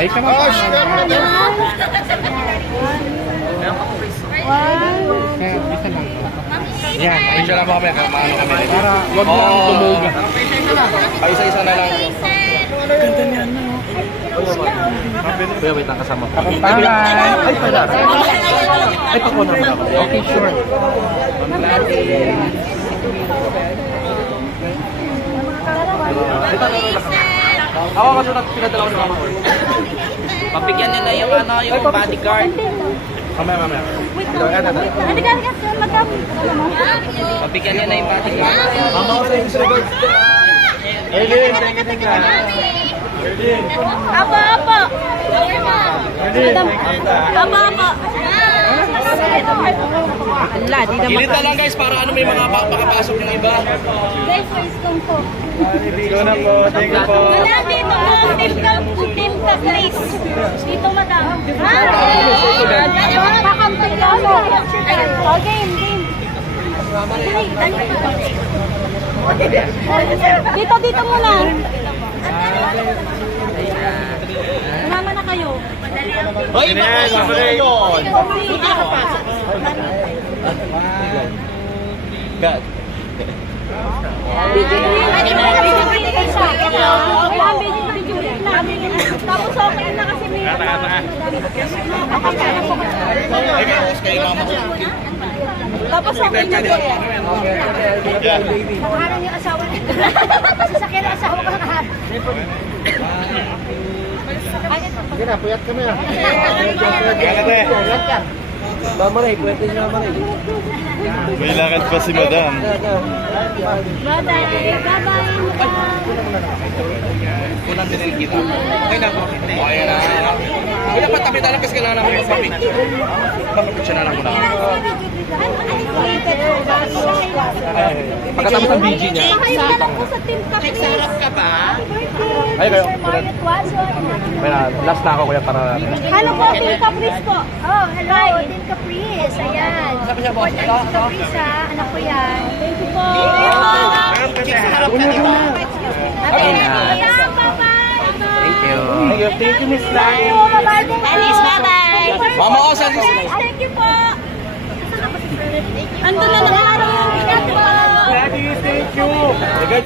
Ay ka na. Isa lang. Yan. Picture lang po kami. Maano kami. Para wag lang tumuga. Ay, isa-isa na lang. Ganda niya na. Kuya, wait lang kasama ko. Bye-bye. Ay, pala. Ay, pako na. Okay, sure. Ako kasi pinadala ko sa mama ko. Pabigyan niyo na yung ano, yung bodyguard. Mamaya. Pabigyan niyo na yung bodyguard. Mama ko sa yung sugar. Eileen, thank you. Apo. Ala, di naman. Kilita lang guys para ano may mga makapasok yung iba. Guys, first kong po. Ikaw na po, thank you po. Wala dito, team ka, please. Dito, madam. Kakampay ka. Okay, game. Dito muna. Mama na kayo. Hoy, mamaya yun. God. Tapos okay na kasi may tapos okay na po. Harang yung asawa niya. Sasakyan ang asawa ko nakaharap. Sige na, puyat kami ah. Mamaray, pwede siya mamaray. May lakad pa si Madam. Bye-bye. Kulang din ang kita. Okay na po. Okay na. Hindi na patapit-alap kasi kailangan namin yung picture. Pag-picture na lang ko na. Pagkatapos ng BG niya. Mahayop na po sa Team Caprice. Nagsarap ka ba? Ay, kayo. Birthday, Last na ako kuya para... Hello po, Team Caprice po. Oh, hello, Team Caprice. Ayan. Support ang Team Caprice ha. Anak ko yan. Thank you po. Nagsarap ka diba? Ayan, bye-bye. Thank you. Thank you, Miss Lai. Bye-bye. Bye-bye. Mama ko, saan Thank you po. Ando na ng araw. Thank you po. Daddy, thank you.